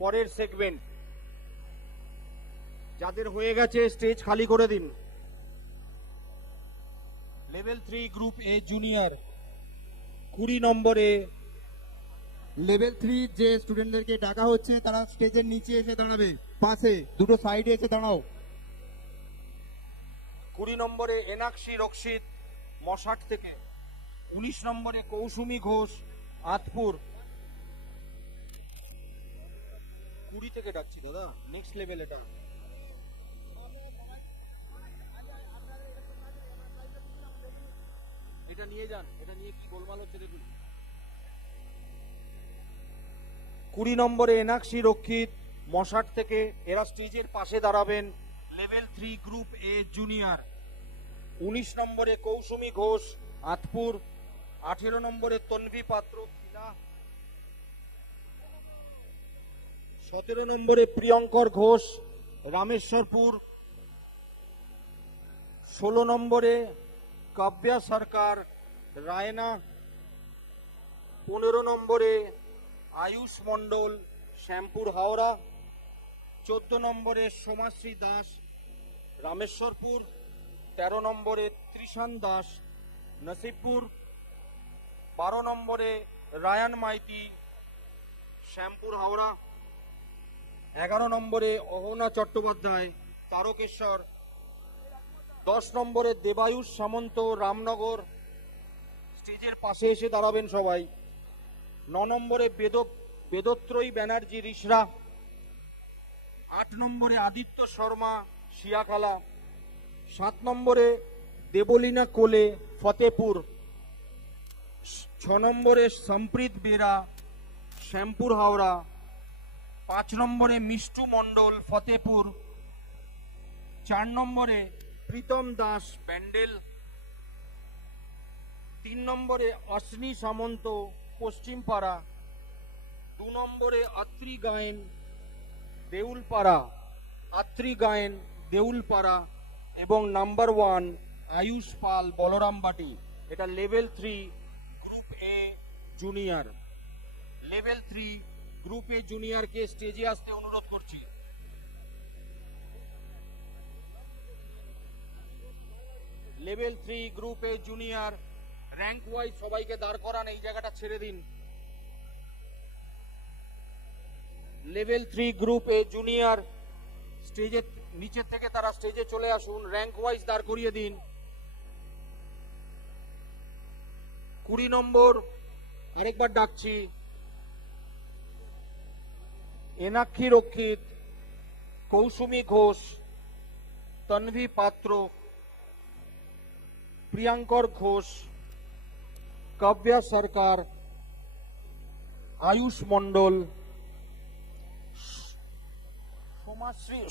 পরের সেগমেন্ট। যাদের হয়ে গেছে স্টেজ খালি করে দিন। লেভেল 3 গ্রুপ এ জুনিয়র 20 নম্বরে। লেভেল 3 যে স্টুডেন্টদেরকে ডাকা হচ্ছে তারা স্টেজের নিচে এসে দাঁড়াবে, পাশে দুটো সাইডে এসে দাঁড়াও। 20 নম্বরে এনাক্ষী রক্ষিত মশাট থেকে। 19 নম্বরে কৌসুমী ঘোষ আতপুর। 20 থেকে ডাকছি দাদা, নেক্সট লেভেল এটা। এটা নিয়ে যান, এটা নিয়ে কি গোলমাল হচ্ছে দেখুন। 20 নম্বরে এনাক্ষী রক্ষিত মশাট থেকে, এরা স্টেজের পাশে দাঁড়াবেন। Level 3 group A junior. 19 নম্বরে কৌসুমী ঘোষ আতপুর। 18 নম্বরে তন্বী পাত্র কিলা। 17 নম্বরে প্রিয়ঙ্কর ঘোষ রামেশ্বরপুর। 16 নম্বরে কাব্যা সরকার রায়না। 15 নম্বরে আয়ুষ মণ্ডল শ্যামপুর হাওড়া। 14 নম্বরে সোমাশ্রী দাস রামেশ্বরপুর। 13 নম্বরে ত্রিশান দাস নসিবপুর। 12 নম্বরে রায়ান মাইতি শ্যামপুর হাওড়া। 11 নম্বরে অহনা চট্টোপাধ্যায় তারকেশ্বর। 10 নম্বরে দেবায়ুষ সামন্ত রামনগর। স্টেজের পাশে এসে দাঁড়াবেন সবাই। 9 নম্বরে বেদত্রয়ী ব্যানার্জি রিসরা। 8 নম্বরে আদিত্য শর্মা শিয়াখালা। 7 নম্বরে দেবলীনা কোলে ফতেপুর। 6 নম্বরে সম্প্রীত বেরা শ্যামপুর হাওড়া। 5 নম্বরে মিষ্টু মণ্ডল ফতেপুর। 4 নম্বরে প্রীতম দাস ব্যান্ডেল। 3 নম্বরে অশ্নি সামন্ত পশ্চিমপাড়া। 2 নম্বরে আত্রি গায়েন দেউলপাড়া এবং নাম্বার 1 আয়ুষ পাল বলরামবাটি। এটা level 3 group A junior. Level 3 group A জুনিয়রকে স্টেজে আসতে অনুরোধ করছি। Level 3 group A junior rank wise সবাইকে দাঁড় করান, এই জায়গাটা ছেড়ে দিন। লেভেল 3 গ্রুপ এ জুনিয়র স্টেজের নিচে থেকে তারা স্টেজে চলে আসুন, র্যাঙ্ক ওয়াইজ দাঁড় করিয়ে দিন। 20 নম্বর আরেকবার ডাকছি, এনাক্ষী রক্ষিত কৌসুমী ঘোষ তন্বী পাত্র প্রিয়াঙ্কর ঘোষ কাব্যা সরকার আয়ুষ মণ্ডল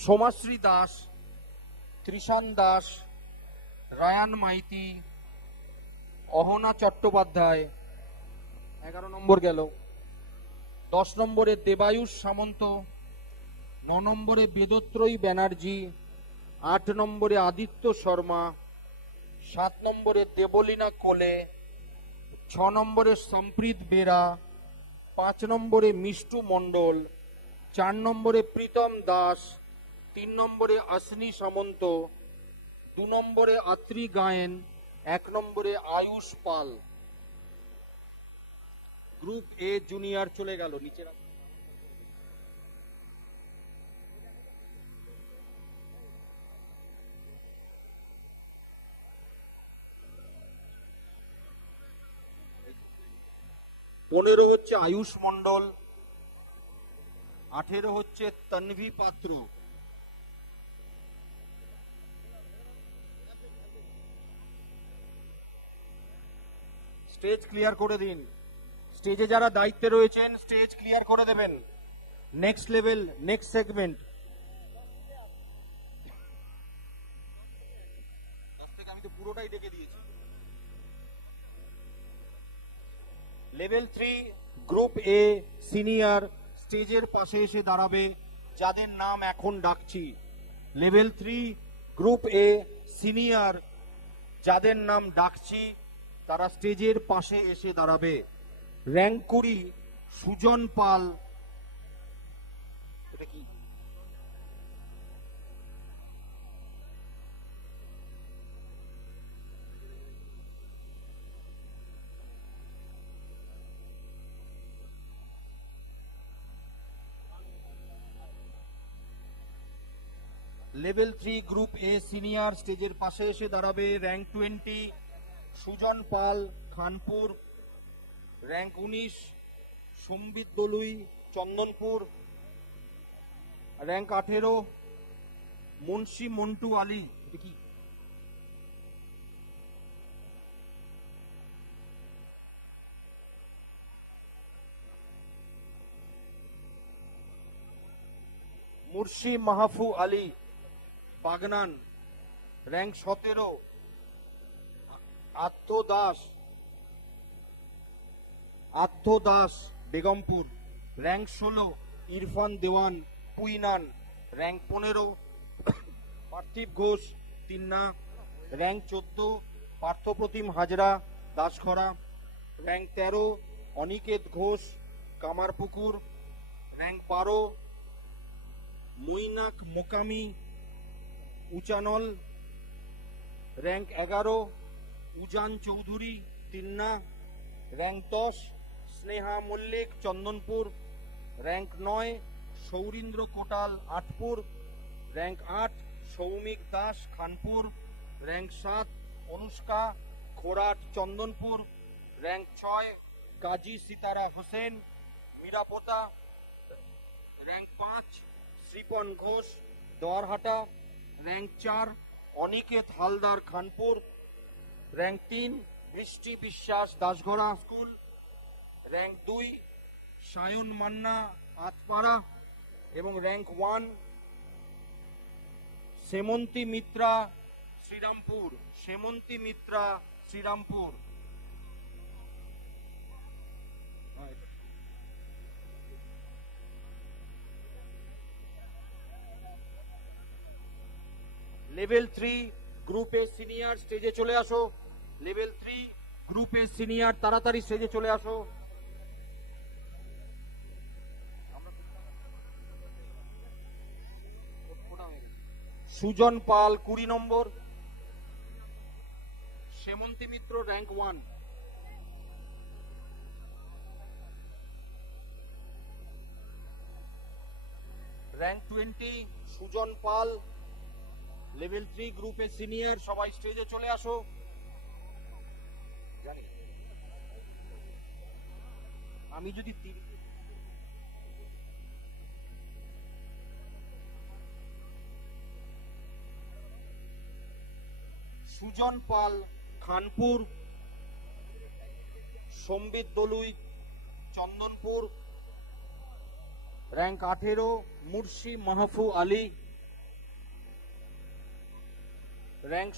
সোমাশ্রী দাস ত্রিশান দাস রায়ান মাইতি অহনা চট্টোপাধ্যায়। 11 নম্বর গেল। 10 নম্বরে দেবায়ুষ সামন্ত। 9 নম্বরে বেদত্রয়ী ব্যানার্জি। 8 নম্বরে আদিত্য শর্মা। 7 নম্বরে দেবলীনা কোলে। 6 নম্বরে সম্প্রীত বেরা। 5 নম্বরে মিষ্টু মণ্ডল। 4 নম্বরে প্রীতম দাস। 3 নম্বরে অশ্নি সামন্ত। 2 নম্বরে আত্রি গায়েন। 1 নম্বরে আয়ুষ পাল। গ্রুপ এ জুনিয়র চলে গেল নিচে। 15 হচ্ছে আয়ুষ মণ্ডল। 18 হচ্ছে তন্বী পাত্র। স্টেজ ক্লিয়ার করে দিন। স্টেজে যারা দায়িত্বে রয়েছেন স্টেজ ক্লিয়ার করে দেবেন। Next level, next segment. আমি তো পুরোটাই ডেকে দিয়েছি। লেভেল 3 গ্রুপ এ সিনিয়র স্টেজের পাশে এসে দাঁড়াবে যাদের নাম এখন ডাকছি। লেভেল 3 গ্রুপ এ সিনিয়র যাদের নাম ডাকছি তারা স্টেজের পাশে এসে দাঁড়াবে। র্যাঙ্ক 20 সুজন পাল এটা কি? লেভেল 3 গ্রুপ এ সিনিয়র স্টেজের পাশে এসে দাঁড়াবে rank 20 Sujan Pal Khanpur, rank 19 Sambit Dolui Chandanpur, rank 18 Munshi Montu Ali. এটা কি? Murshi Mahfu Ali Bagnan, rank 17 Atma Das Begampur, rank 16 Irfan Dewan Puinan, rank 15 Parthib Ghosh Tinna, rank 14 Parthapratim Hazra Daskhara, rank 13 Aniket Ghosh Kamarpukur, rank 12 Mainak Mokami Uchanal, rank 11 Ujan Chowdhury Tinna, rank 10 Sneha Mallick Chandanpur, rank 9 Saurindra Kotal Atpur, rank 8 Soumik Das Khanpur, rank 7 Anushka Khorat Chandanpur, rank 6 Kazi Sitara Hossain Mirapota, rank 5 Sripan Ghosh Doyarhata, rank 4 Aniket Haldar Khanpur, rank 3 Brishti Biswas Dasgara school, rank 2 Sayan Manna Atpara এবং rank 1 Semanti Mitra Srirampur. Level 3 group A senior স্টেজে চলে আসো। লেভেল 3 গ্রুপ এ সিনিয়র তাড়াতাড়ি স্টেজে চলে আসো। সুজন পাল 20 নম্বর, সেমন্তী মিত্র র্যাঙ্ক 1, র্যাঙ্ক 20 সুজন পাল। লেভেল 3 গ্রুপে সিনিয়র সবাই স্টেজে চলে আসো। আমি যদি Sujan Pal Khanpur, Sambit Dolui Chandanpur, rank 18 Murshi Mahfu Ali, rank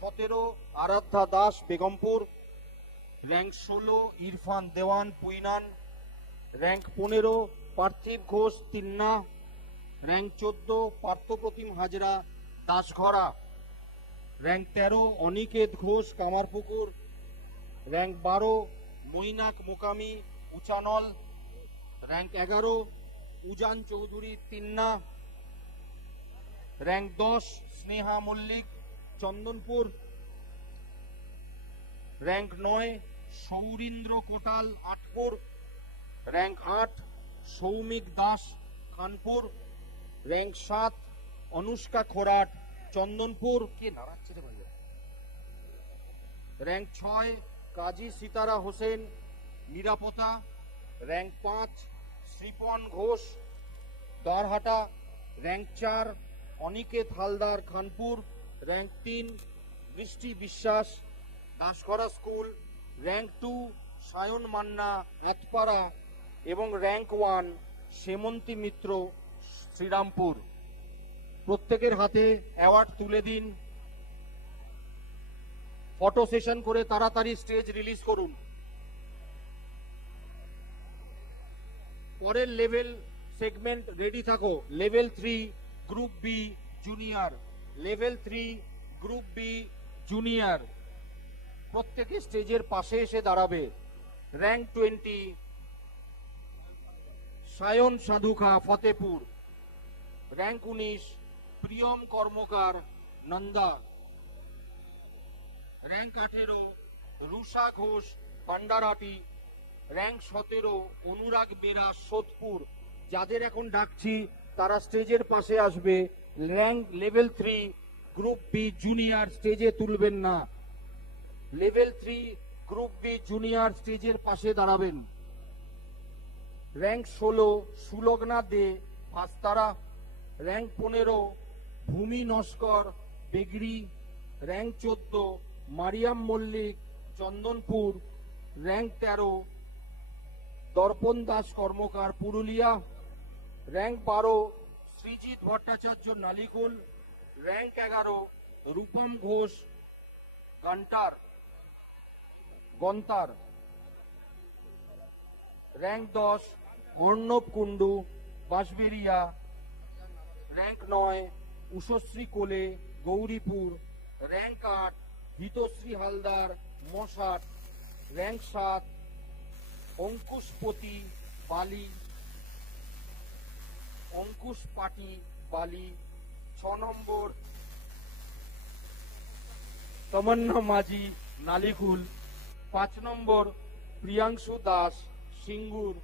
17 Aradhya Das Begampur, rank 16 Irfan Dewan Puinan, rank 15 Parthib Ghosh Tinna, rank 14 Parthapratim Hazra Dasghara, rank 13 Aniket Ghosh Kamarpukur, rank 12 Mainak Mokami Uchanal, rank 11 Ujan Chowdhury Tinna, rank 10 Sneha Mallick Chandanpur, rank 9 Saurindra Kotal Atpur, rank 8 Soumik Das Khanpur, rank 7 Anushka Khorat Chandanpur, কে নাড়াচ্ছে রে ভাই, র্যাঙ্ক 6 কাজী সিতারা হোসেন নিরাপত্তা, rank 5 Sripan Ghosh Dwarhata, rank 4 Aniket Haldar Khanpur, rank 3 Brishti Biswas Dasgara school, rank 2 Sayan Manna Atpara এবং র্যাঙ্ক 1 সেমন্তী মিত্র শ্রীরামপুর। প্রত্যেকের হাতে অ্যাওয়ার্ড তুলে দিন। ফটো সেশন করে তাড়াতাড়ি স্টেজ রিলিজ করুন। পরের লেভেল সেগমেন্ট রেডি থাকো। Level 3 group B junior, level 3 group B junior প্রত্যেকে স্টেজের পাশে এসে দাঁড়াবে। Rank 20 Sayan Sadhuka Fatehpur. Rank 19 Priyam Karmakar Nanda. Rank 18 Rusha Ghosh Pandarati. Rank 17 Anurag Bera Sodpur. যাদের এখন ডাকছি তারা স্টেজের পাশে আসবে। Rank level 3 group B junior স্টেজে তুলবেন না। লেভেল 3 গ্রুপ বি জুনিয়র স্টেজের পাশে দাঁড়াবেন। Rank 16 Sulagna De Bhastara. Rank 15 Bhumi Naskar Begri. Rank 14 Mariam Mallick Chandanpur. Rank 13 Darpan Das Karmakar Purulia. Rank 12 Srijit Bhattacharya Nalikul. Rank 11 Rupam Ghosh Gantar. Rank 10 Arnab Kundu Bansberia. Rank 9 Ushashri Kole Gauripur. Rank 8 Hitashri Haldar Mashat. Rank 7 Ankushpati Bally. 6 নম্বর তমন্না মাঝি নালিকুল। 5 নম্বর প্রিয়াংশু দাস সিঙ্গুর।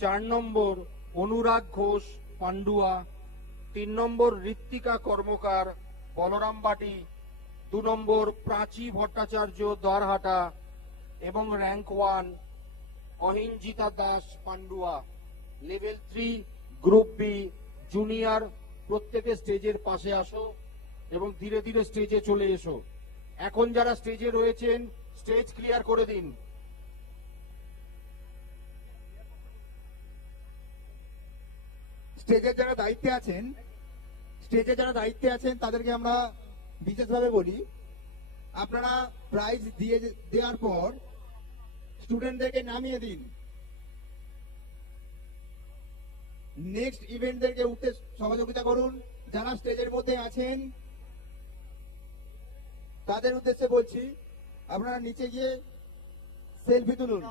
4 নম্বর অনুরাগ ঘোষ পান্ডুয়া। 3 নম্বর ঋত্বিকা কর্মকার বলরামবাটি। 2 নম্বর প্রাচী ভট্টাচার্য দ্বারহাটা এবং rank 1 Ahinjita Das Pandua. Level 3 group B junior প্রত্যেকে স্টেজের পাশে আসো এবং ধীরে ধীরে স্টেজে চলে এসো। এখন যারা স্টেজে রয়েছেন স্টেজ ক্লিয়ার করে দিন। স্টেজে যারা দায়িত্বে আছেন তাদেরকে আমরা বিশেষভাবে বলি, আপনারা প্রাইজ দেওয়ার পর স্টুডেন্টদেরকে নামিয়ে দিন। নেক্সট ইভেন্টদেরকে উঠতে সহযোগিতা করুন। যারা স্টেজের মধ্যে আছেন তাদের উদ্দেশ্যে বলছি, আপনারা নিচে গিয়ে সেলফি তুলুন।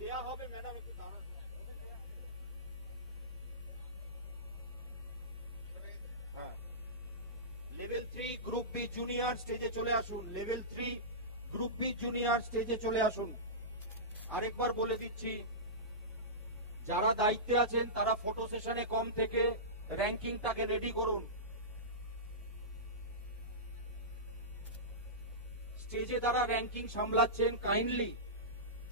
দেয়া হবে ম্যাডাম, একটু দাঁড়ান। লেভেল 3 গ্রুপ বি জুনিয়র স্টেজে চলে আসুন। লেভেল 3 গ্রুপ বি জুনিয়র স্টেজে চলে আসুন। আরেকবার বলে দিচ্ছি, যারা দায়িত্বে আছেন তারা ফটো সেশনে কম থেকে র্যাঙ্কিংটাকে রেডি করুন। স্টেজে যারা র্যাঙ্কিং সামলাচ্ছেন কাইন্ডলি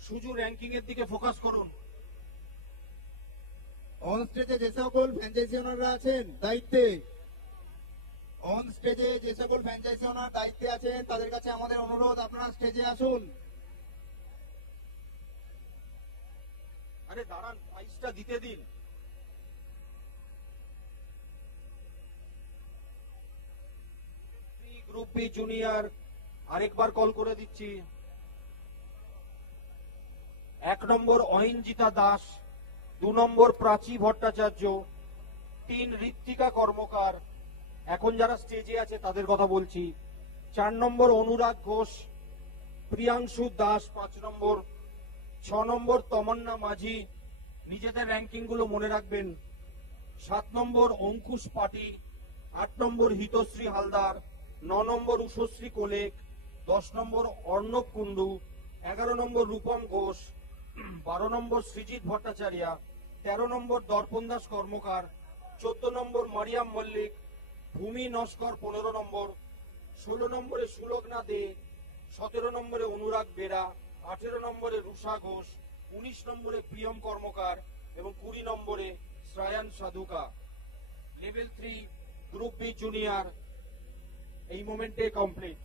শুধু র্যাঙ্কিং এর দিকে ফোকাস করুন। অন স্টেজে যে সকল ফ্র্যাঞ্চাইজি ওনাররা আছেন দায়িত্বে, আছেন তাদের কাছে আমাদের অনুরোধ, আপনারা স্টেজে আসুন। আরে দাঁড়ান, প্রাইজটা দিতে দিন। গ্রুপ বি জুনিয়র আরেকবার কল করে দিচ্ছি। 1 নম্বর অহিঞ্জিতা দাস, 2 নম্বর প্রাচী ভট্টাচার্য, 3 ঋত্বিকা কর্মকার, এখন যারা স্টেজে আছে তাদের কথা বলছি। 4 নম্বর অনুরাগ ঘোষ, প্রিয়াংশু দাস 5 নম্বর, 6 নম্বর তমন্না মাঝি, নিজেদের র্যাঙ্কিং গুলো মনে রাখবেন। 7 নম্বর অঙ্কুশ পাটি, 8 নম্বর হিতশ্রী হালদার, 9 নম্বর উষশ্রী কোলেক, 10 নম্বর অর্ণব কুন্ডু, 11 নম্বর রূপম ঘোষ, 12 নম্বর সৃজিত ভট্টাচার্য, 13 নম্বর দর্পণ দাস কর্মকার, 14 নম্বর মারিয়াম মল্লিক, ভূমি নস্কর 15 নম্বর, 16 নম্বরে সুলগ্না দে, 17 নম্বরে অনুরাগ বেরা, 18 নম্বরে রুষা ঘোষ, 19 নম্বরে প্রিয়ম কর্মকার এবং 20 নম্বরে শ্রায়ন সাধুকা। লেভেল 3 গ্রুপ বি জুনিয়র এই মোমেন্টে কমপ্লিট।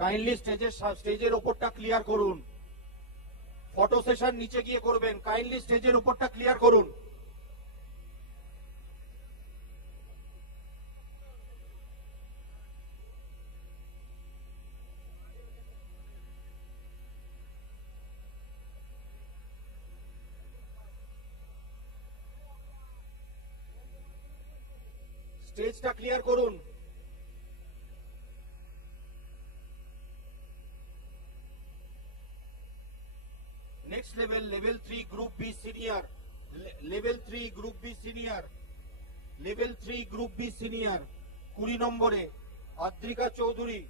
কাইন্ডলি স্টেজের ওপরটা ক্লিয়ার করুন। ফটো সেশন নিচে গিয়ে করবেন, কাইন্ডলি স্টেজের ওপরটা ক্লিয়ার করুন। স্টেজটা ক্লিয়ার করুন। Next level, level 3 group B senior, level 3 group B senior, level 3 group B senior 20 নম্বরে আদ্রিকা চৌধুরী।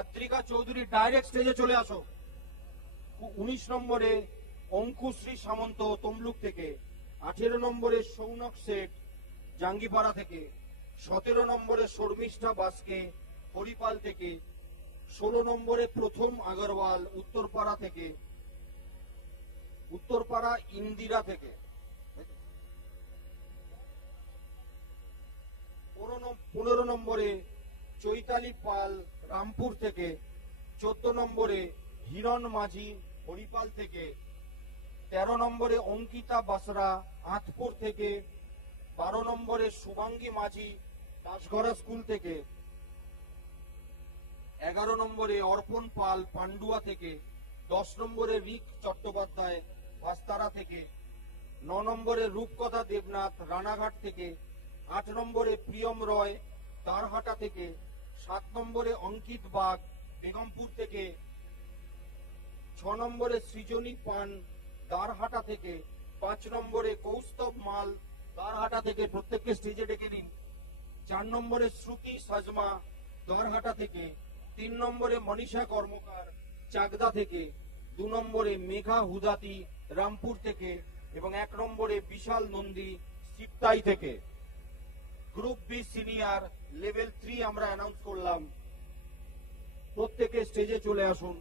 আদ্রিকা চৌধুরী ডাইরেক্ট স্টেজে চলে আসো। 19 নম্বরে অঙ্কুশ্রী সামন্ত তমলুক থেকে, 18 নম্বরে সৌনক শেঠ জাঙ্গিপাড়া থেকে, 17 নম্বরে শর্মিষ্ঠা বাসকে হরিপাল থেকে, 16 নম্বরে প্রথম আগরওয়াল উত্তরপাড়া থেকে, উত্তরপাড়া ইন্দিরা থেকে, 15 নম্বরে চৈতালি পাল রামপুর থেকে, 14 নম্বরে হিরণ মাঝি হরিপাল থেকে, 13 নম্বরে অঙ্কিতা বাসরা আঁতপুর থেকে, 12 নম্বরে শুভাঙ্গী মাঝি দাসগড়া স্কুল থেকে, 11 নম্বরে অর্পণ পাল পান্ডুয়া থেকে, 10 নম্বরে রিক চট্টোপাধ্যায় ভাস্তারা থেকে, 9 নম্বরে রূপকথা দেবনাথ রানাঘাট থেকে, 8 নম্বরে প্রিয়ম রয় দারহাটা থেকে, 7 নম্বরে অঙ্কিত বাগ বেগমপুর থেকে, 6 নম্বরে সৃজনী পান দারহাটা থেকে, 5 নম্বরে কৌস্তব মাল দারহাটা থেকে, প্রত্যেককে স্টেজে ডেকে নিন। 4 নম্বরে শ্রুতি সাজমা দারহাটা থেকে, 3 নম্বরে মনীষা কর্মকার চাকদা থেকে, 2 নম্বরে মেঘা হুদাতি রামপুর থেকে এবং 1 নম্বরে বিশাল নন্দী সিকতাই থেকে। গ্রুপ বি সিনিয়র লেভেল 3 আমরা অ্যানাউন্স করলাম। প্রত্যেকে স্টেজে চলে আসুন।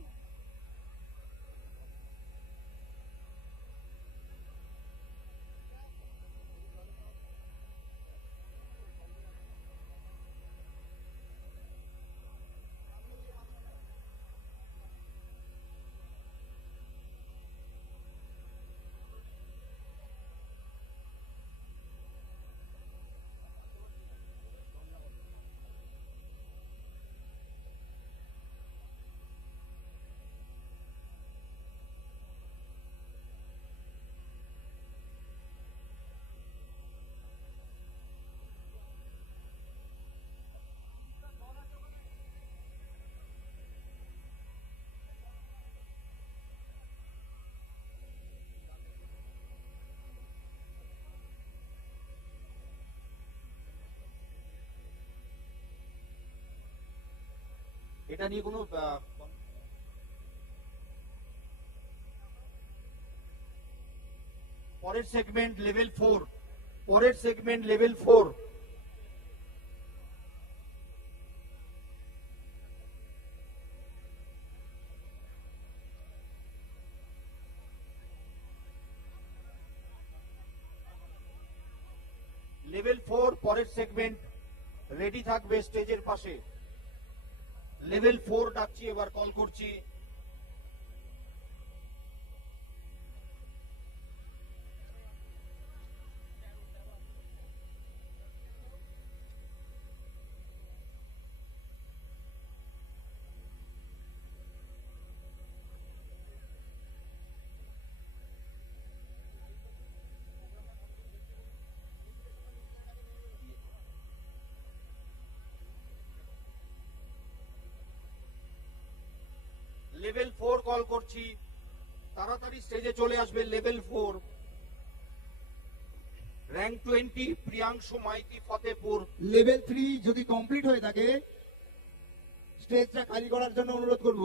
এটা নিয়ে কোনো পরের সেগমেন্ট লেভেল 4, পরের সেগমেন্ট লেভেল 4। লেভেল 4 পরের সেগমেন্ট রেডি থাকবে স্টেজের পাশে। লেভেল 4 ডাকছি, এবার কল করছি। লেভেল 4 কল করছি, তাড়াতাড়ি স্টেজে চলে আসবে। Level 4 rank 20 Priyanshu Maiti Fatepur. Level 3 যদি কমপ্লিট হয়ে থাকে স্টেজটা খালি করার জন্য অনুরোধ করব।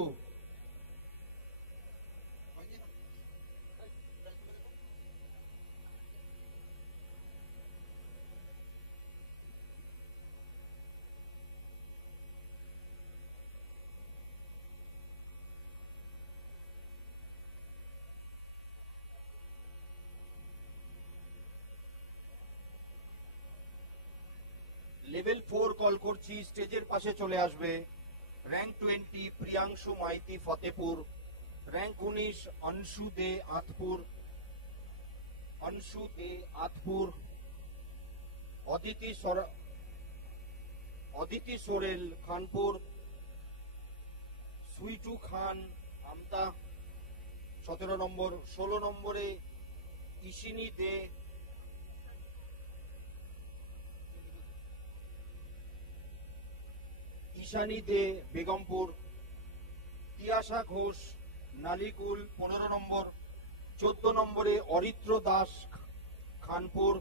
লেভেল 4 কল করছি, স্টেজের পাশে চলে আসবে। র্যাঙ্ক 20 প্রিয়াংশু মাইতি ফতেপুর, র্যাঙ্ক 19 অংশু দে আতপুর, অংশু দে আতপুর, অদিতি সোরেল খানপুর, সুইটু খান আমতা 17 নম্বর, 16 নম্বরে ইশিনী দে, ঈশানী দে বেগমপুর, তিয়াশা ঘোষ নালিকুল 15 নম্বর, 14 নম্বরে অরিত্র দাস খানপুর,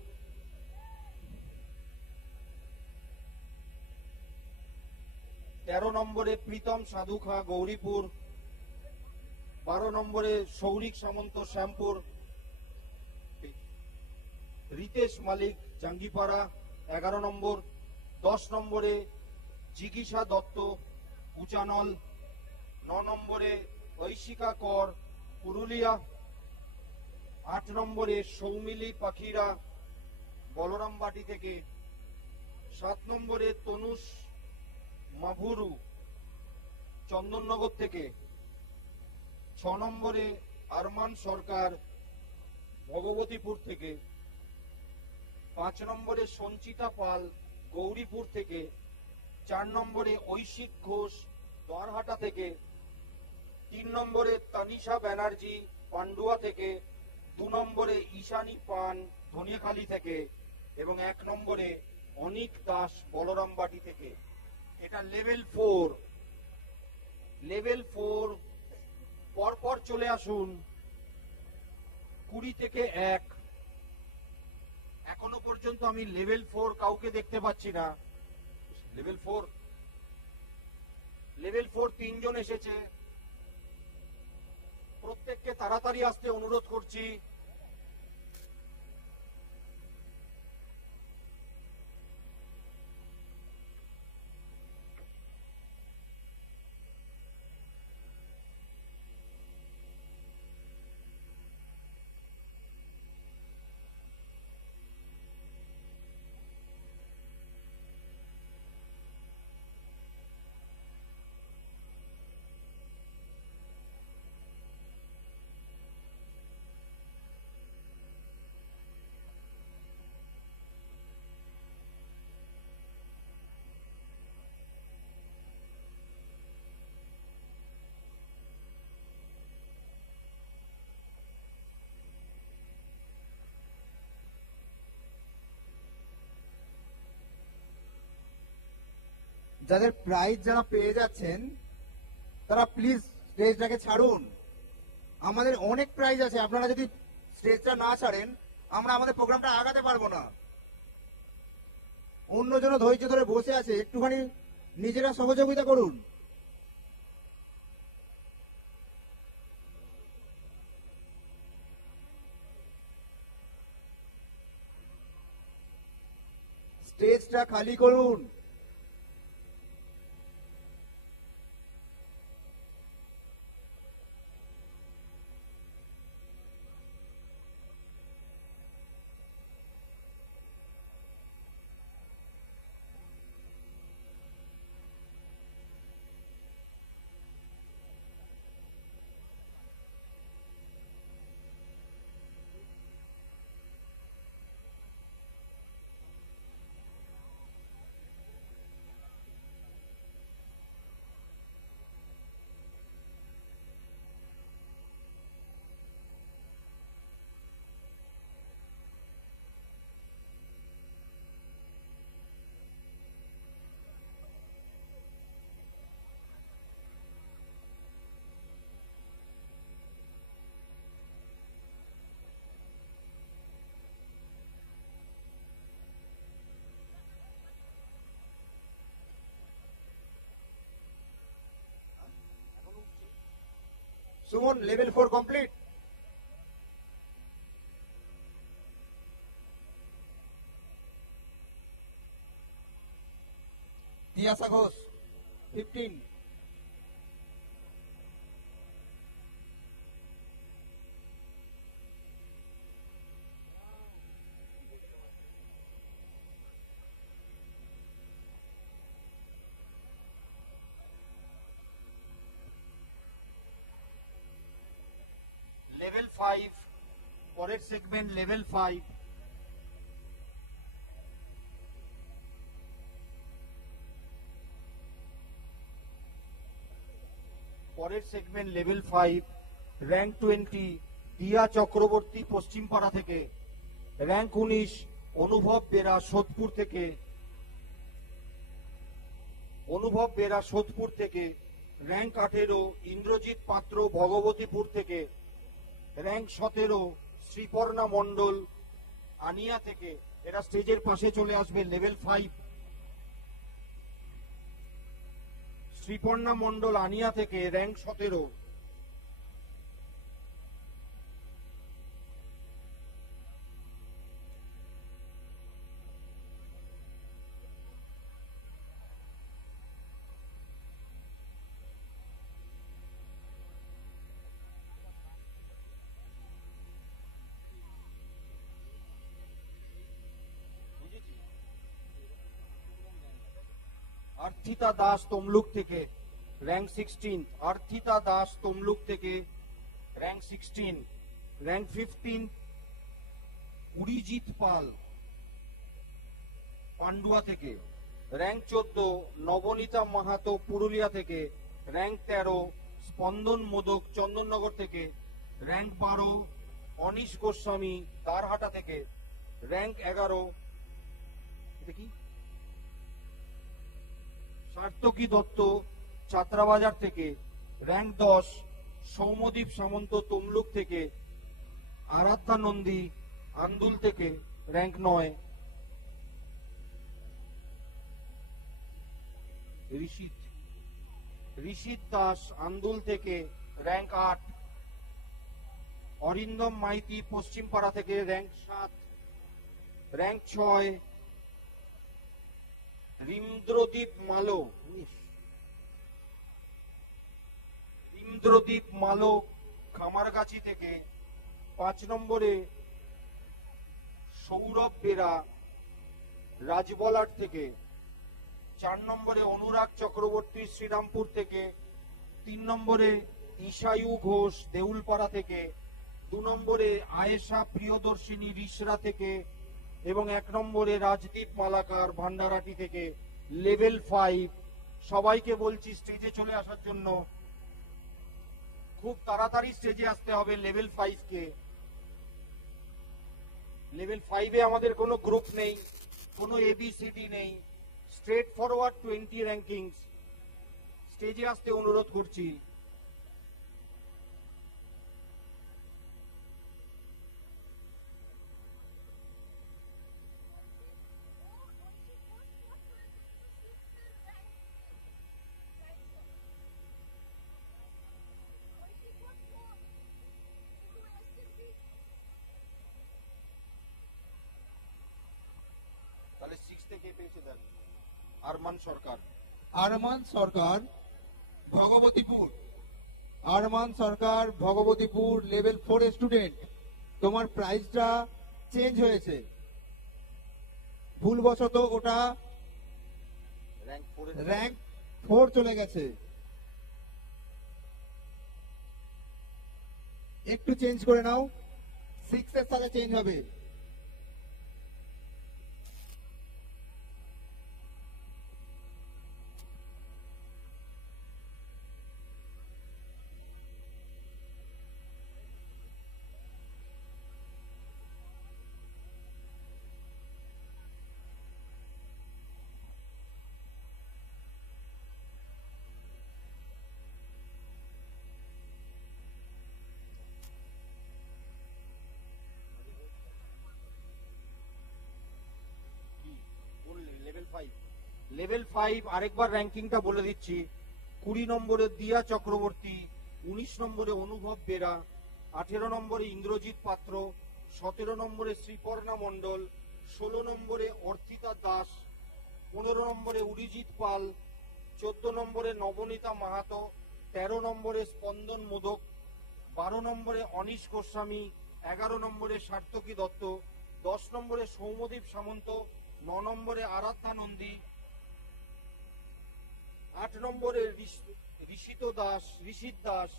13 নম্বরে প্রীতম সাধুখা গৌরীপুর, 12 নম্বরে সৌরিক সামন্ত শ্যামপুর, রিতেশ মালিক জাঙ্গিপাড়া 11 নম্বর, 10 নম্বরে জিগিসা দত্ত উচানল, 9 নম্বরে ঐশিকা কর পুরুলিয়া, 8 নম্বরে সৌমিলি পাখিরা বলরামবাটি থেকে, 7 নম্বরে তনুষ মাভুরু চন্দননগর থেকে, 6 নম্বরে আরমান সরকার ভগবতীপুর থেকে, 5 নম্বরে সঞ্চিতা পাল গৌরীপুর থেকে, 4 নম্বরে ঐশিক ঘোষ দ্বারহাটা থেকে, 3 নম্বরে তানিশা ব্যানার্জি পান্ডুয়া থেকে, 2 নম্বরে ঈশানী পান ধনিয়াখালী থেকে এবং 1 নম্বরে অনিক দাস বলরামবাটি থেকে। এটা লেভেল 4। লেভেল 4 পরপর চলে আসুন 20 থেকে 1। এখনো পর্যন্ত আমি লেভেল 4 কাউকে দেখতে পাচ্ছি না। লেভেল 4 3 জন এসেছে। প্রত্যেককে তাড়াতাড়ি আসতে অনুরোধ করছি। যাদের প্রাইজ যারা পেয়ে যাচ্ছেন তারা প্লিজ স্টেজটাকে ছাড়ুন। আমাদের অনেক প্রাইজ আছে, আপনারা যদি স্টেজটা না ছাড়েন আমরা আমাদের প্রোগ্রামটা আগাতে পারবো না। অন্যজন ধৈর্য ধরে বসে আছে, একটুখানি নিজেরা সহযোগিতা করুন। স্টেজটা খালি করুন। Suman, level 4 complete. Tiyasha Ghosh 15। Level 5 পরের সেগমেন্ট লেভেল 5। পরের সেগমেন্ট লেভেল 5 র্যাঙ্ক 20 দিয়া চক্রবর্তী পশ্চিমপাড়া থেকে, র্যাঙ্ক 19 অনুভব বেরা সোদপুর থেকে, অনুভব বেরা সোদপুর থেকে। র্যাঙ্ক 18 ইন্দ্রজিৎ পাত্র ভগবতীপুর থেকে। র্যাঙ্ক 17 শ্রীপর্ণা মণ্ডল আনিয়া থেকে। এরা স্টেজের পাশে চলে আসবে। লেভেল 5 শ্রীপর্ণা মণ্ডল আনিয়া থেকে র্যাঙ্ক 17। অর্থিতা দাস তমলুক থেকে র্যাঙ্ক 16। অর্থিতা দাস তমলুক থেকে র্যাঙ্ক 16। র্যাঙ্ক 15 অরিজিৎ পাল পান্ডুয়া থেকে। র্যাঙ্ক 14 নবনীতা মাহাতো পুরুলিয়া থেকে। র্যাঙ্ক 13 স্পন্দন মোদক চন্দননগর থেকে। র্যাঙ্ক 12 অনিশ গোস্বামী দারহাটা থেকে। র্যাঙ্ক 11 এটা কি সার্থকী দত্ত ছাত্রাবাজার থেকে। র্যাঙ্ক 10 সৌমদীপ সামন্ত তমলুক থেকে। আরাধ্যা নন্দী আন্দুল থেকে র্যাঙ্ক 9। ঋষিত দাস আন্দুল থেকে র্যাঙ্ক 8। অরিন্দম মাইতি পশ্চিমপাড়া থেকে র্যাঙ্ক 7। র্যাঙ্ক 6 ইন্দ্রদীপ মালো খামারগাছি থেকে। 5 নম্বরে সৌরভ বেরা রাজবলাট থেকে। 4 নম্বরে অনুরাগ চক্রবর্তী শ্রীরামপুর থেকে। 3 নম্বরে ঈশায়ু ঘোষ দেউলপাড়া থেকে। 2 নম্বরে আয়েশা প্রিয়দর্শিনী রিসরা থেকে এবং 1 নম্বরে রাজদীপ মালাকার ভান্ডারাটি থেকে। লেভেল 5 সবাইকে বলছি স্টেজে চলে আসার জন্য। খুব তাড়াতাড়ি স্টেজে আসতে হবে লেভেল 5 কে। লেভেল 5 এ আমাদের কোনো গ্রুপ নেই, কোনো এবিসিডি নেই, স্ট্রেট ফরওয়ার্ড 20 র্যাঙ্কিংস। স্টেজে আসতে অনুরোধ করছি। তাহলে 6 থেকে পেয়েছে দেন আরমান সরকার। আরমান সরকার ভগবতীপুর। আরমান সরকার ভগবতীপুর লেভেল 4 স্টুডেন্ট। তোমার প্রাইসটা চেঞ্জ হয়েছে, ভুলবশত ওটা র্যাঙ্ক 4 চলে গেছে। একটু চেঞ্জ করে নাও, 6 এর সাথে চেঞ্জ হবে। লেভেল 5 আরেকবার র্যাঙ্কিংটা বলে দিচ্ছি। 20 নম্বরে দিয়া চক্রবর্তী, 19 নম্বরে অনুভব বেরা, 18 নম্বরে ইন্দ্রজিৎ পাত্র, 17 নম্বরে শ্রীপর্ণা মণ্ডল, 16 নম্বরে অর্থিতা দাস, 15 নম্বরে অরিজিৎ পাল, 14 নম্বরে নবনীতা মাহাতো, 13 নম্বরে স্পন্দন মোদক, 12 নম্বরে অনিশ গোস্বামী, 11 নম্বরে সার্থকী দত্ত, 10 নম্বরে সৌমদীপ সামন্ত, 9 নম্বরে আরাধ্যা নন্দী, 8 নম্বরে ঋষিত দাস,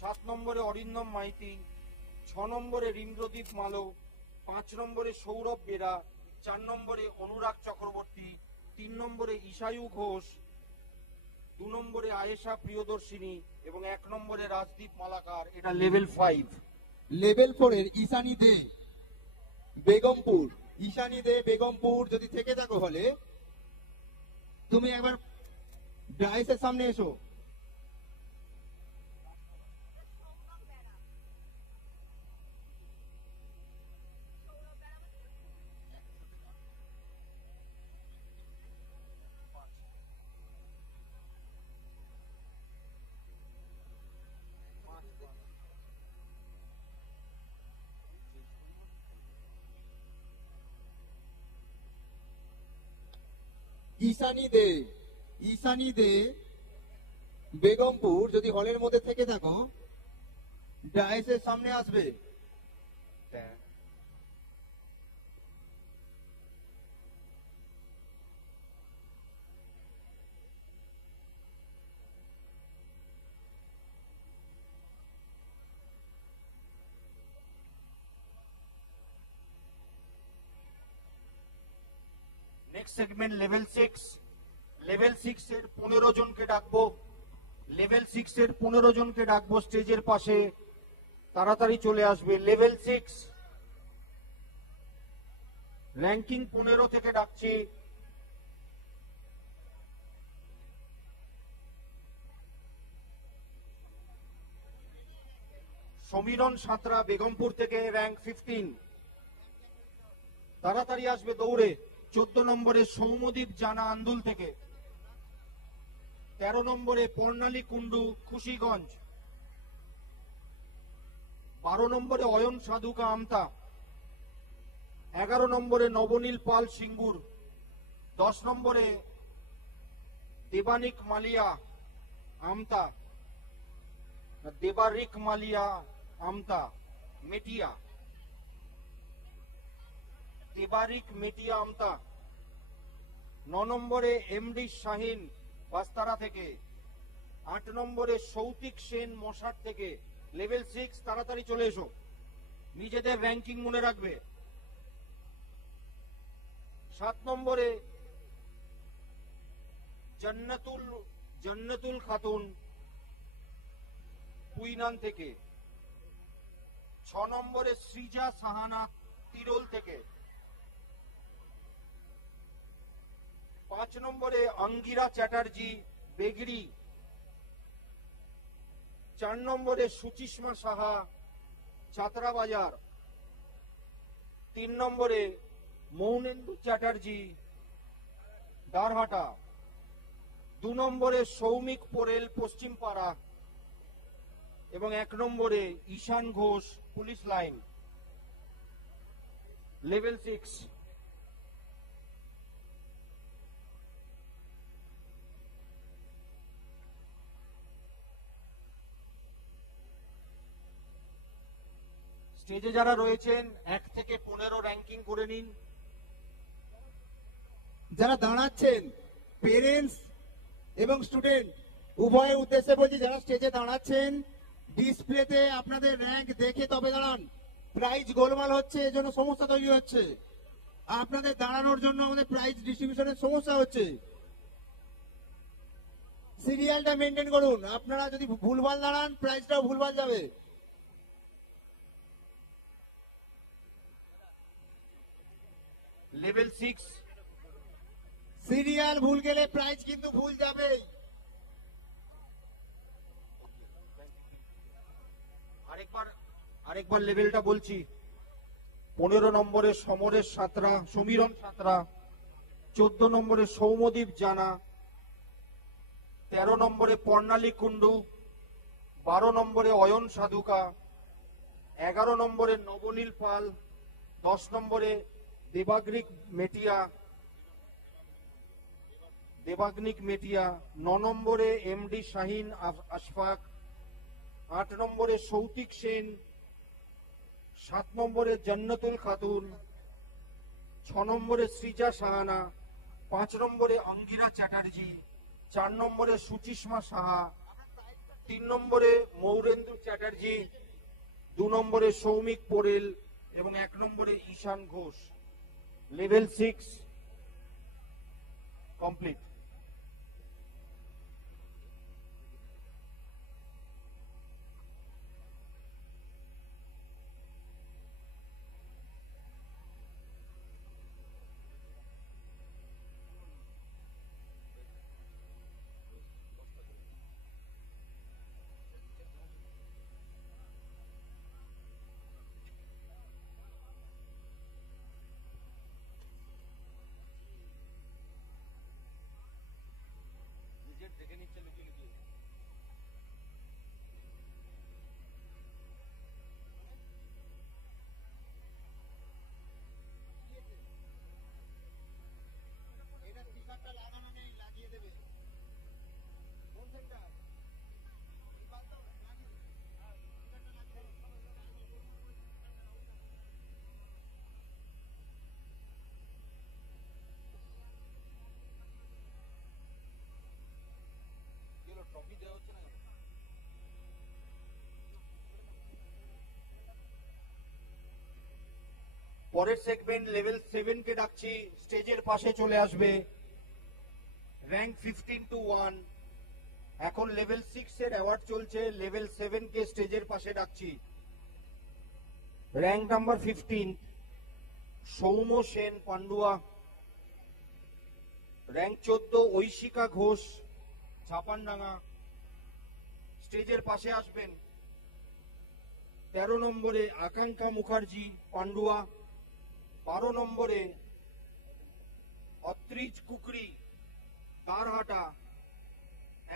7 নম্বরে অরিন্দম মাইতি, 6 নম্বরে ইন্দ্রদীপ মালো, 5 নম্বরে সৌরভ বেরা, 4 নম্বরে অনুরাগ চক্রবর্তী, 3 নম্বরে ঈশায়ু ঘোষ, 2 নম্বরে আয়েশা প্রিয়দর্শিনী এবং 1 নম্বরে রাজদীপ মালাকার। এটা লেভেল 5। লেভেল 4 এর ঈশানী দে বেগমপুর। ঈশানী দে বেগমপুর যদি থেকে থাকো হলে তুমি একবার ডাইসের সামনে এসো। ঈশানী দে বেগমপুর, যদি হলের মধ্যে থেকে থাকো ডাইসের সামনে আসবে। Next segment level 6। লেভেল 6 এর 15 জনকে ডাকবো। লেভেল 6 এর 15 জনকে ডাকবো স্টেজের পাশে, তাড়াতাড়ি চলে আসবে। লেভেল 6 র্যাঙ্কিং 15 থেকে ডাকছি। সমীরণ সাঁতরা বেগমপুর থেকে, র্যাঙ্ক 15। তাড়াতাড়ি আসবে দৌড়ে। 14 নম্বরে সৌমদীপ জানা আন্দুল থেকে, 13 নম্বরে পর্ণালী কুন্ডু খুশিগঞ্জ, 12 নম্বরে অয়ন সাধুকা আমতা, 11 নম্বরে নবনীল পাল সিঙ্গুর, 10 নম্বরে দেবানিক মালিয়া আমতা, দেবারিক মালিয়া আমতা মেটিয়া, দেবারিক মেটিয়া আমতা। 9 নম্বরে এমডি শাহিন বাস্তারা থেকে, 8 নম্বরে সৌতিক সেন মশার থেকে। লেভেল 6 তাড়াতাড়ি চলে এসো, নিজেদের র্যাঙ্কিং মনে রাখবে। 7 নম্বরে জন্নতুল খাতুন কুইনান থেকে, 6 নম্বরে সৃজা সাহানা তিরোল থেকে, 5 নম্বরে অঙ্গিরা চ্যাটার্জি বেগড়ি, 4 নম্বরে সুচিষ্মা সাহা ছাত্রা বাজার, 3 নম্বরে মৌনেন্দু চ্যাটার্জি দারহাটা, 2 নম্বরে সৌমিক পোরেল পশ্চিমপাড়া এবং 1 নম্বরে Ishan Ghosh police line. Level 6 স্টেজে যারা রয়েছেন 1 থেকে 15 র্যাঙ্কিং করে নিন। যারা দাঁড়াচ্ছেন পেরেন্টস এবং স্টুডেন্ট উভয়ের উদ্দেশ্যে বলছি, যারা স্টেজে দাঁড়াচ্ছেন ডিসপ্লেতে আপনাদের র্যাঙ্ক দেখে তবে দাঁড়ান। প্রাইজ গোলমাল হচ্ছে, এজন্য সমস্যা তৈরি হচ্ছে। আপনাদের দাঁড়ানোর জন্য আমাদের প্রাইজ ডিস্ট্রিবিউশনের সমস্যা হচ্ছে। সিরিয়ালটা মেনটেন করুন। আপনারা যদি ভুলভাল দাঁড়ান প্রাইজটাও ভুলভাল যাবে। লেভেল 6 সিরিয়াল ভুল গেলে প্রাইজ কিন্তু ভুল যাবে। আরেকবার লেভেলটা বলছি। 15 নম্বরে সমরেশ সাঁতরা সমীরণ সাঁতরা, 14 নম্বরে সৌমদীপ জানা, 13 নম্বরে পর্ণালী কুন্ডু, 12 নম্বরে অয়ন সাধুকা, 11 নম্বরে নবনীল পাল, 10 নম্বরে দেবাগ্নিক মেটিয়া, 9 নম্বরে এমডি শাহিন আশফাক, 8 নম্বরে সৌতিক সেন, 7 নম্বরে জন্নতুল খাতুন, 6 নম্বরে সৃজা সাহানা, 5 নম্বরে অঙ্গিরা চ্যাটার্জি, 4 নম্বরে সুচিষ্মা সাহা, 3 নম্বরে মৌরেন্দু চ্যাটার্জি, 2 নম্বরে সৌমিক পোরেল এবং 1 নম্বরে ঈশান ঘোষ। Level 6 complete. পরের সেগমেন্ট লেভেল 7 কে ডাকছি, স্টেজের পাশে চলে আসবে। Rank 15 to 1। এখন লেভেল 6 এর অ্যাওয়ার্ড চলছে, লেভেল 7 কে স্টেজের পাশে ডাকছি। Rank number 15 Soumya Sen, Pandua. Rank 14 Aishika Ghosh, Chhapandanga. স্টেজের পাশে আসবেন। 13 নম্বরে আকাঙ্ক্ষা মুখার্জি, পান্ডুয়া। 12 নম্বরে অত্রিজ কুকরি, দারহাটা।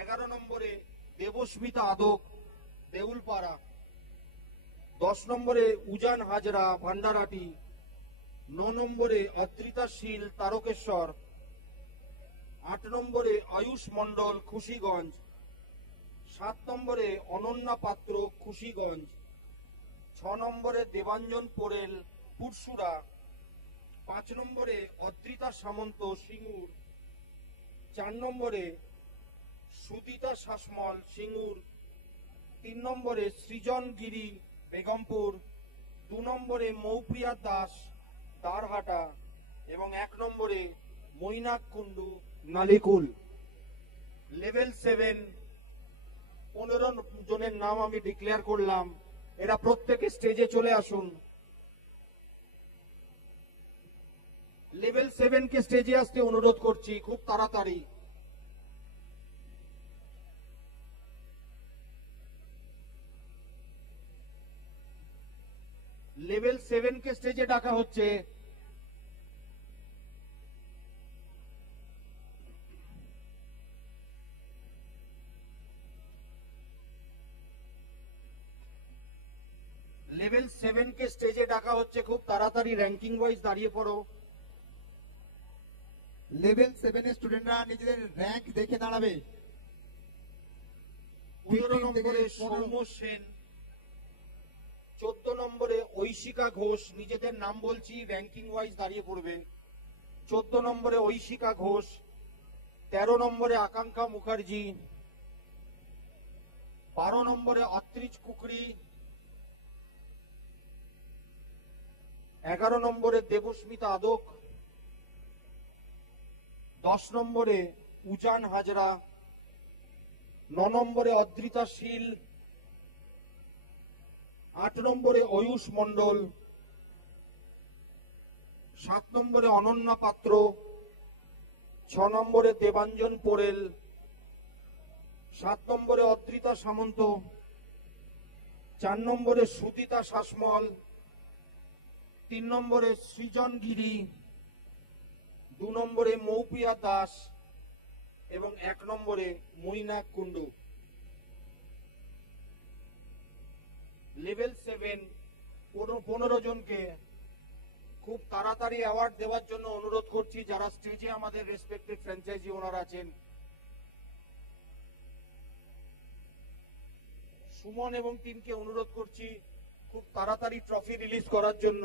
11 নম্বরে দেবস্মিতা আদক, দেউলপাড়া। 10 নম্বরে উজান হাজরা, ভান্ডারাটি। 9 নম্বরে অদ্রিতা শীল, তারকেশ্বর। 8 নম্বরে আয়ুষ মণ্ডল, খুশিগঞ্জ। 7 নম্বরে অনন্যা পাত্র, খুশিগঞ্জ। 6 নম্বরে দেবাঞ্জন পোরেল, পুরসুরা। 5 নম্বরে অদ্রিতা সামন্ত, সিঙ্গুর। 4 নম্বরে সুদিতা শাসমল, সিঙ্গুর। 3 নম্বরে সৃজন গিরি, বেগমপুর। 2 নম্বরে মৌপ্রিয়া দাস, দারহাটা। এবং 1 নম্বরে মৈনাক কুন্ডু, নালিকুল। লেভেল 7 15 জনের নাম আমি ডিক্লেয়ার করলাম। এরা প্রত্যেকে স্টেজে চলে আসুন। লেভেল 7 কে স্টেজে আসতে অনুরোধ করছি খুব তাড়াতাড়ি। লেভেল 7 কে স্টেজে ডাকা হচ্ছে। লেভেল 7 কে স্টেজে ডাকা হচ্ছে, খুব তাড়াতাড়ি র্যাঙ্কিং ওয়াইজ দাঁড়িয়ে পড়ো। লেভেল 7 এর স্টুডেন্টরা নিজেদের র্যাঙ্ক দেখে দাঁড়াবে। 15 নম্বরে সৌম্য সেন। 14 নম্বরে ঐশিকা ঘোষ, নিজেদের নাম বলছি, র্যাঙ্কিং ওয়াইজ দাঁড়িয়ে পড়বে। 14 নম্বরে ঐশিকা ঘোষ। 13 নম্বরে আকাঙ্ক্ষা মুখার্জি। 12 নম্বরে অত্রিজ কুকরি। 11 নম্বরে দেবস্মিতা আদক। 10 নম্বরে উজান হাজরা। 9 নম্বরে অদ্রিতা শীল। 8 নম্বরে আয়ুষ মণ্ডল। 7 নম্বরে অনন্যা পাত্র। 6 নম্বরে দেবাঞ্জন পোরেল। 7 নম্বরে অদ্রিতা সামন্ত। 4 নম্বরে সুদিতা শাসমল। 3 নম্বরে সৃজন গিরি। 2 নম্বরে মৌপিয়া দাস এবং 1 নম্বরে মৈনাক কুন্ডু। লেভেল 7 15 জনকে খুব তাড়াতাড়ি অ্যাওয়ার্ড দেওয়ার জন্য অনুরোধ করছি, যারা স্টেজে আমাদের রেসপেক্টেড ফ্র্যাঞ্চাইজি ওনার আছেন। সুমন এবং টিমকে অনুরোধ করছি খুব তাড়াতাড়ি ট্রফি রিলিজ করার জন্য।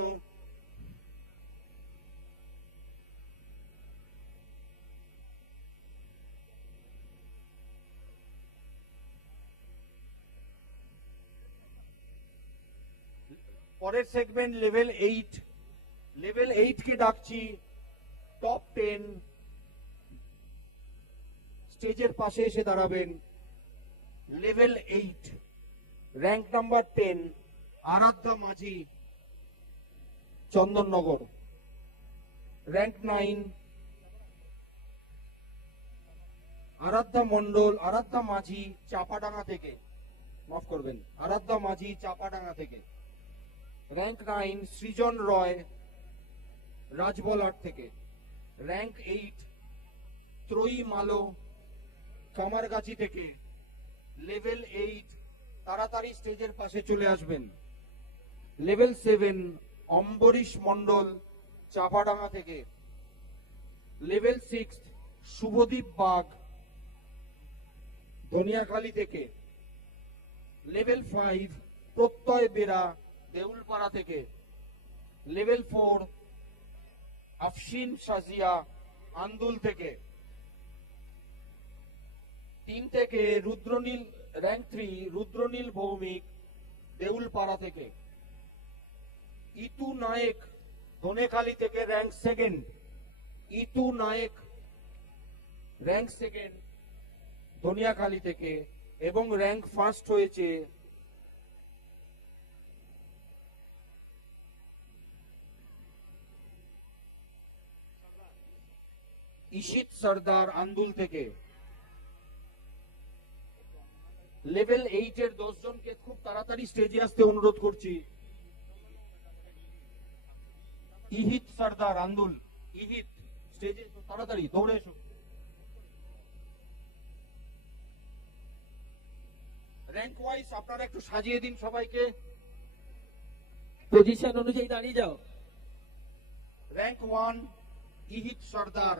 পরের সেগমেন্ট লেভেল 8। লেভেল 8 কে ডাকছি। টপ 10 স্টেজের পাশে এসে দাঁড়াবেন। লেভেল 8 র্যাঙ্ক নাম্বার 10 আরাধ্যা মাঝি, চন্দননগর। র্যাঙ্ক 9 আরাধ্যা মণ্ডল, আরাধ্যা মাঝি, চাপাডাঙ্গা থেকে। মাফ করবেন, আরাধ্যা মাঝি, চাপাডাঙ্গা থেকে। র্যাঙ্ক 9 সৃজন রয়, রাজবলাট থেকে। র্যাঙ্ক 8 ত্রয়ী মালো, কামারগাছি থেকে। লেভেল 8 তাড়াতাড়ি স্টেজের পাশে চলে আসবেন। লেভেল 7 অম্বরীশ মণ্ডল, চাপাডাঙ্গা থেকে। লেভেল 6 শুভদীপ বাগ, ধনিয়াখালী থেকে। লেভেল 5 প্রত্যয় বেরা, দেউলপাড়া থেকে। লেভেল 4 আফশিন সাজিয়া, আন্দুল থেকে। 3 থেকে রুদ্রনীল, র্যাঙ্ক 3 রুদ্রনীল ভৌমিক, দেউলপাড়া থেকে। ইতু নায়েক ধনেখালি থেকে rank second Itu Nayek, rank second Dhaniakhali থেকে, এবং র্যাঙ্ক ফার্স্ট হয়েছে ঈশিত সর্দার আন্দুল থেকে। লেভেল 8 এর 10 জনকে খুব তাড়াতাড়ি স্টেজে আসতে অনুরোধ করছি। ইহিত সর্দার আন্দুল, ইহিত স্টেজে তাড়াতাড়ি দৌড়ে এসো। র্যাঙ্ক ওয়াইজ আপনারা একটু সাজিয়ে দিন সবাইকে, পজিশন অনুযায়ী দাঁড়িয়ে যাও। Rank 1 Ihit Sardar,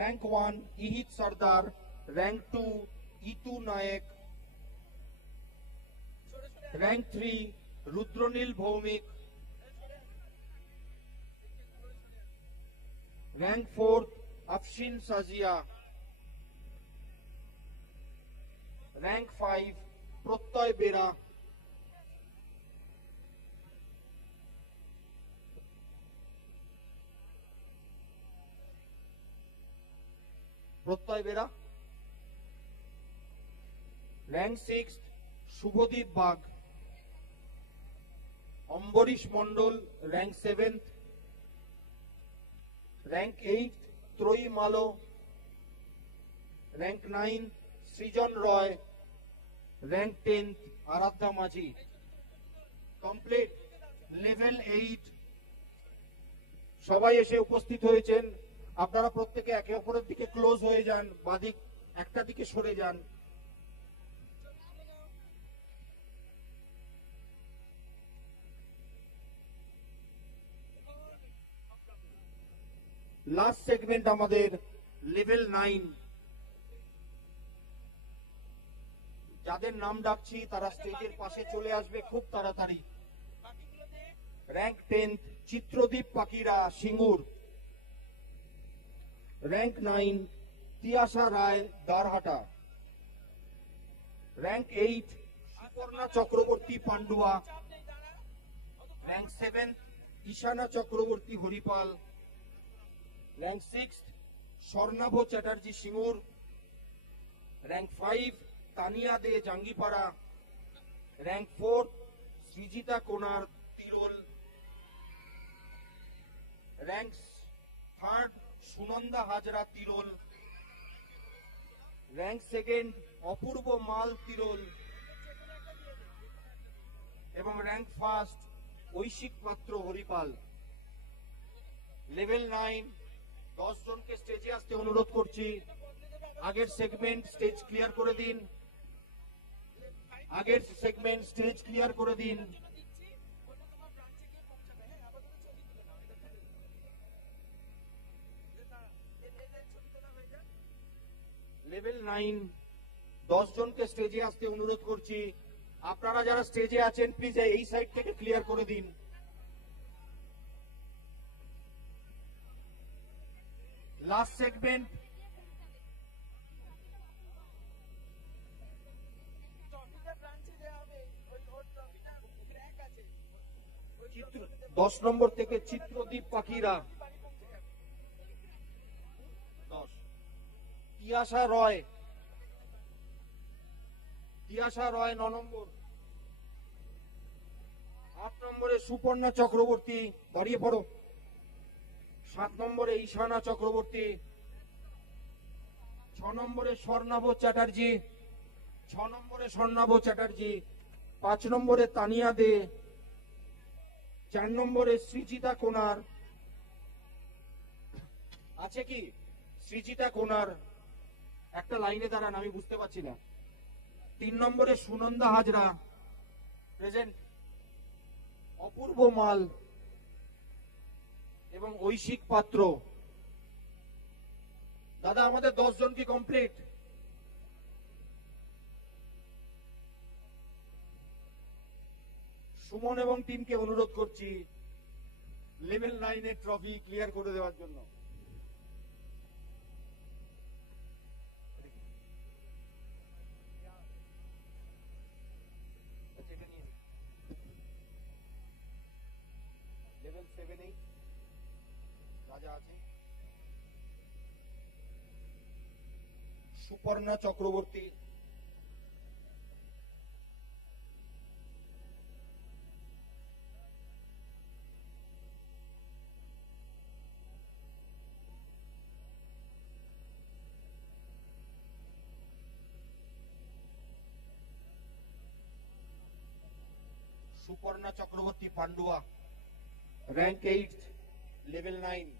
rank 1 Ihit Sardar, rank 2 Itu Nayek, rank 3 Rudranil Bhowmick, rank 4 Afshin Sajia, rank 5 Pratyay Bera, Pratyay Bera, rank 6 Subhadip Bag, Ambarish Mondal rank 7, rank 8 Trayee Malo, rank 9 Srijan Roy, rank 10 Aradhya Majhi. Complete level 8 সবাই এসে উপস্থিত হয়েছেন। আপনারা প্রত্যেকে একে অপরের দিকে ক্লোজ হয়ে যান, বাদিক একটা দিকে সরে যান। লাস্ট সেগমেন্ট আমাদের লেভেল 9। যাদের নাম ডাকছি তারা স্টেজের পাশে চলে আসবে খুব তাড়াতাড়ি। Rank 10 Chitradip Pakira Singur, rank 9 Tiyasha Roy Darhata, rank 8 Suparna Chakraborty Pandua, rank 7 Ishana Chakraborty Haripal, rank 6 Swarnabh Chatterjee Singur, rank 5 Tania De Jangipara, rank 4 Srijita Konar Tirol, rank 3 Sunanda Hazra Tirol, rank 2 Apurba Mal Tirol, এবং র্যাঙ্ক 1 ঐশিক পাত্র হরিপাল। লেভেল 9 10 জনকে স্টেজে আসতে অনুরোধ করছি। আগের সেগমেন্ট স্টেজ ক্লিয়ার করে দিন, আগের সেগমেন্ট স্টেজ ক্লিয়ার করে দিন। লেভেল 9 10 জনকে স্টেজে আসতে অনুরোধ করছি। আপনারা যারা স্টেজে আছেন প্লিজ এই সাইড থেকে ক্লিয়ার করে দিন। লাস্ট সেগমেন্ট চিত্র 10 নম্বর থেকে চিত্রদীপ পাখিরা 10, তিয়াশা রয় 9 নম্বর, 8 নম্বরে সুপর্ণা চক্রবর্তী দাঁড়িয়ে পড়ো, 7 নম্বরে ঈশানা চক্রবর্তী, 6 নম্বরে স্বর্ণাভ চ্যাটার্জি, 5 নম্বরে তানিয়া দে, 4 নম্বরে সৃজিতা কোনার, আছে কি সৃজিতা কোনার? একটা লাইনে দাঁড়ান, আমি বুঝতে পারছি না। 3 নম্বরে সুনন্দা হাজরা প্রেজেন্ট, অপূর্ব মাল এবং ঐশিক পাত্র। দাদা আমাদের 10 জন কি কমপ্লিট? সুমন এবং টিমকে অনুরোধ করছি লেভেল 9 এর ট্রফি ক্লিয়ার করে দেওয়ার জন্য। 7, 8 যা যা আছে। Suparna Chakraborty, Suparna Chakraborty Pandua, rank 8, level 9।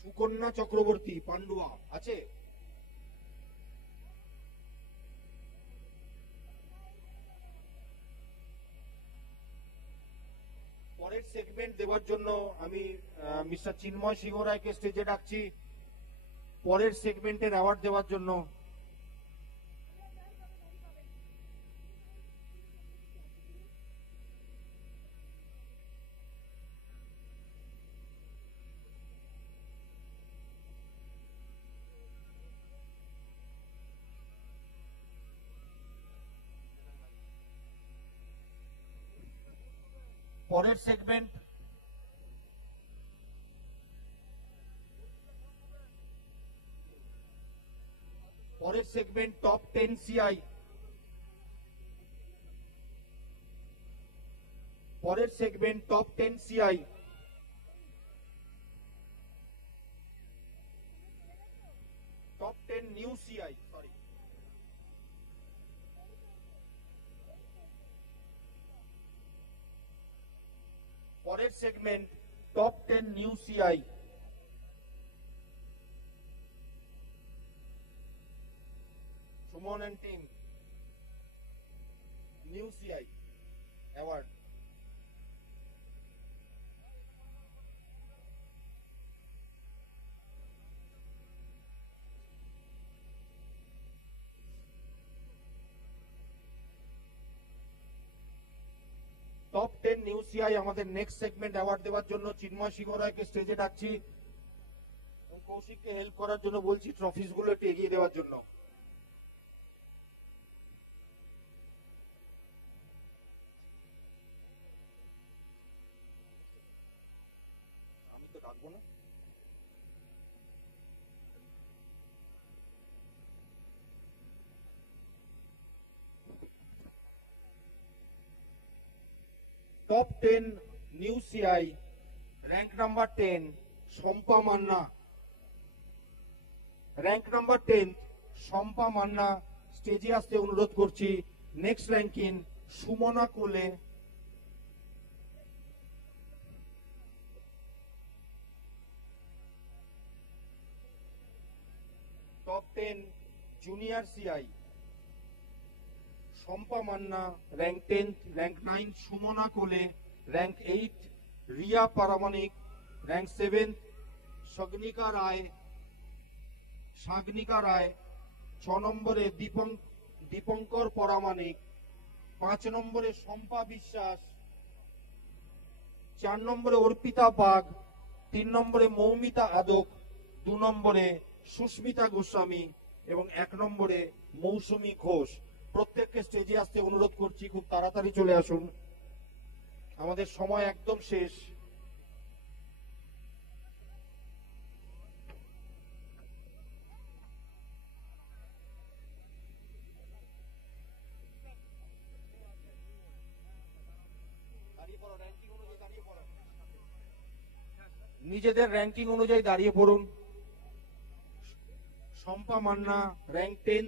সুকন্যা চক্রবর্তী পান্ডুয়া আছে? পরের সেগমেন্ট দেওয়ার জন্য আমি মিস্টার চিন্ময় সিংহ রায়কে স্টেজে ডাকছি পরের সেগমেন্টের অ্যাওয়ার্ড দেওয়ার জন্য। পরের সেগমেন্ট টপ 10 সিআই। পরের segment top 10 CI. Top 10 new CI, sorry. পরের segment top 10 new CI. Suman and team, new CI award. Top 10 new CI আমাদের নেক্সট সেগমেন্ট অ্যাওয়ার্ড দেওয়ার জন্য চিন্ময় সিংহ রায়কে স্টেজে ডাকছি। কৌশিককে হেল্প করার জন্য বলছি ট্রফিস গুলো একটু এগিয়ে দেওয়ার জন্য। আমি তো ডাকবো না। Top 10 new CI, rank number 10 Shampa Manna. Rank number 10 Shampa Manna স্টেজে আসতে অনুরোধ করছি। নেক্সট র্যাঙ্কিং সুমনা কোলে। Top 10 junior CI, Shampa Manna rank 10, rank 9 Sumana কোলে, র্যাঙ্ক 8 রিয়া পারামানিক, র্যাঙ্ক 7 সাগনিকা রায়, 6 নম্বরে দীপঙ্কর পরামানিক, 5 নম্বরে শম্পা বিশ্বাস, 4 নম্বরে অর্পিতা বাগ, 3 নম্বরে মৌমিতা আদক, 2 নম্বরে সুস্মিতা গোস্বামী এবং 1 নম্বরে মৌসুমী ঘোষ। প্রত্যেককে স্টেজে আসতে অনুরোধ করছি, খুব তাড়াতাড়ি চলে আসুন, আমাদের সময় একদম শেষ। নিজেদের র্যাঙ্কিং অনুযায়ী দাঁড়িয়ে পড়ুন। শম্পা মান্না র্যাঙ্ক 10,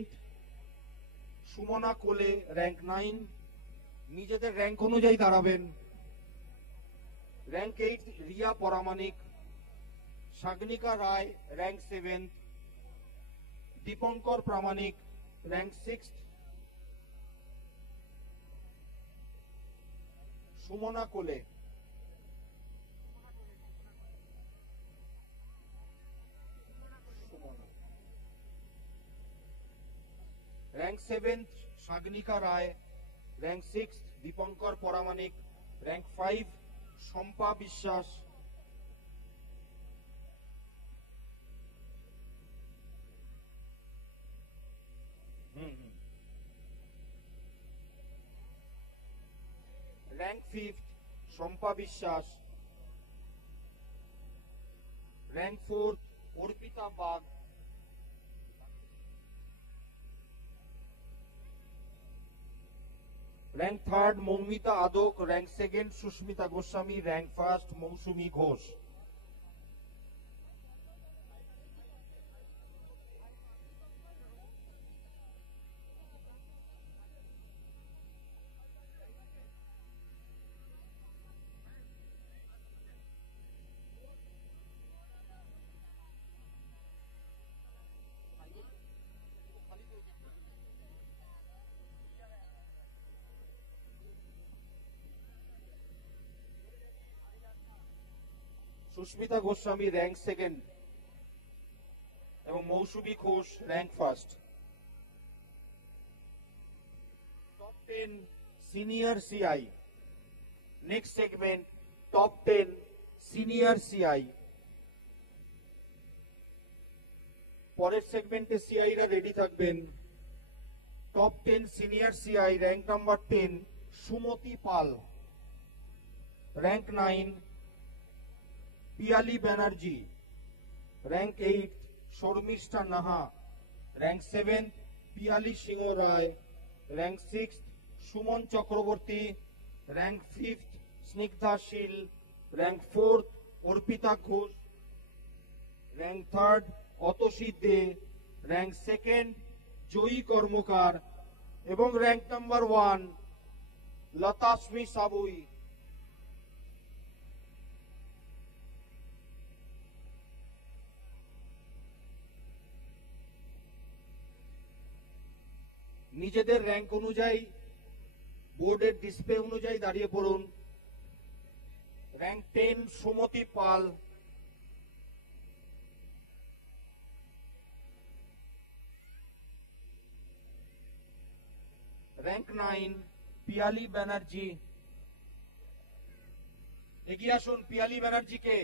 সুমনা কোলে র্যাঙ্ক 9, নিজেদের র্যাঙ্ক অনুযায়ী দাঁড়াবেন। Rank 8 Riya Paramanik, Sagnika Roy rank 7, Dipankar Pramanik rank 6, Sumana Kole. 7th Sagnika Roy, rank 6th Dipankar Paramanik, rank 5 Shampa Biswas, rank 5th Shampa Biswas, rank 4th Arpita Bag, rank 3rd Moumita Adak, rank 2nd Susmita Goswami, rank 1st Mousumi Ghosh. Susmita Goswami rank 2nd এবং Mousumi Ghosh rank 1st। Top 10 senior CI, next segment top 10 senior CI. পরের সেগমেন্টে সিআইরা ready থাকবেন। Top 10 senior CI, rank number 10 Sumati Pal, rank 9 Piyali Banerjee, rank 8 Sharmistha Naha, rank 7 Piyali Singha Roy, rank 6 Suman Chakraborty, rank 5 Snigdha Sil, rank 4 Arpita Ghosh, rank 3 Atasi De, rank 2 Joyee Karmakar এবং rank number 1 লতাশ্মী সাবুই। নিজেদের rank অনুযায়ী বোর্ডের display অনুযায়ী দাঁড়িয়ে পড়ুন। Rank 10 Sumati Pal, rank 9 Piyali Banerjee. এগিয়ে আসুন পিয়ালি ব্যানার্জিকে।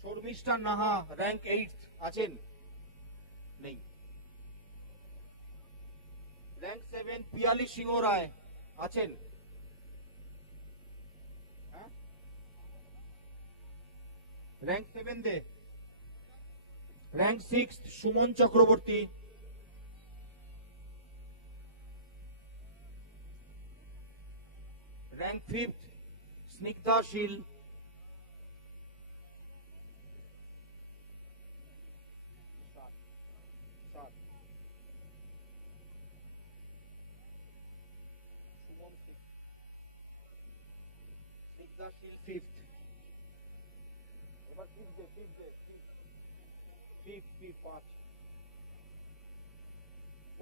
শর্মিষ্ঠা নাহা র্যাঙ্ক 8 আছেন? নেই। র্যাঙ্ক 7 পিয়ালি সিংহ রায় আছেন? Rank 7 De. Rank 6 Suman Chakraborty, rank 5 Snigdha Sil,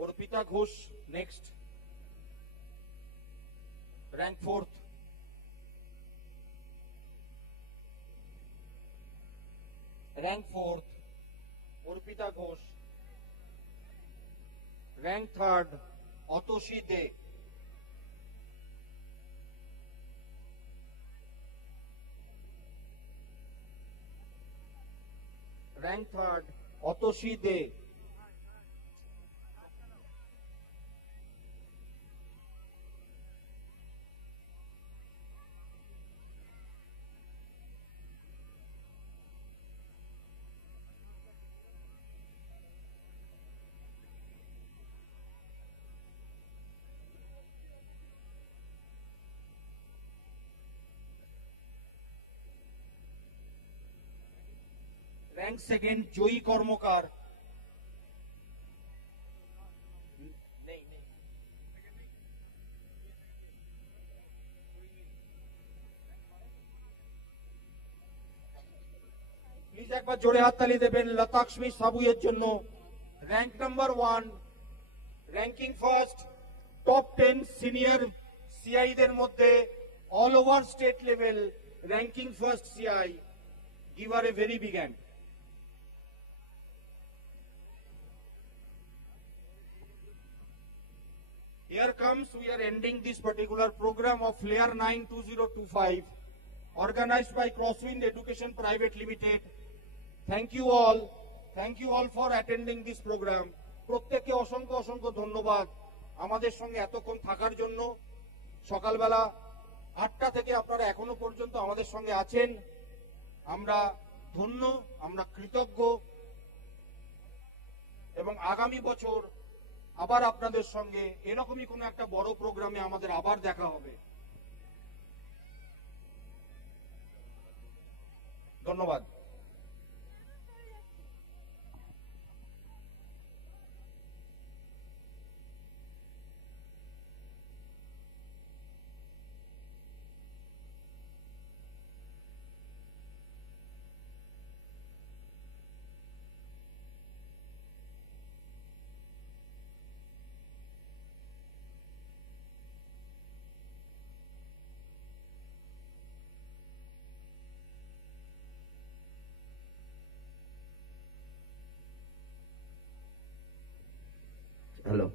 Arpita Ghosh next, rank 4th, rank 4th Arpita Ghosh, rank 3rd Atasi De, rank 3rd Atasi De, rank 2nd Joyee Karmakar. নেই নেই। প্লিজ একবার জোরে হাততালি দেবেন লতাক্ষ্মী সাবুইয়ের জন্য। Rank number 1, ranking first, top 10 senior সিআইদের মধ্যে all over state level ranking first CI. Give her a very big hand. Here comes, we are ending this particular program of Flair 9 2025, organized by Crosswind Education Private Limited. Thank you all for attending this program. প্রত্যেককে অসংখ্য অসংখ্য ধন্যবাদ আমাদের সঙ্গে এতক্ষণ থাকার জন্য। সকালবেলা 8টা থেকে আপনারা এখনো পর্যন্ত আমাদের সঙ্গে আছেন। আমরা ধন্য, আমরা কৃতজ্ঞ এবং আগামী বছর আবার আপনাদের সঙ্গে এরকমই কোনো একটা বড় প্রোগ্রামে আমাদের আবার দেখা হবে। ধন্যবাদ। Hello.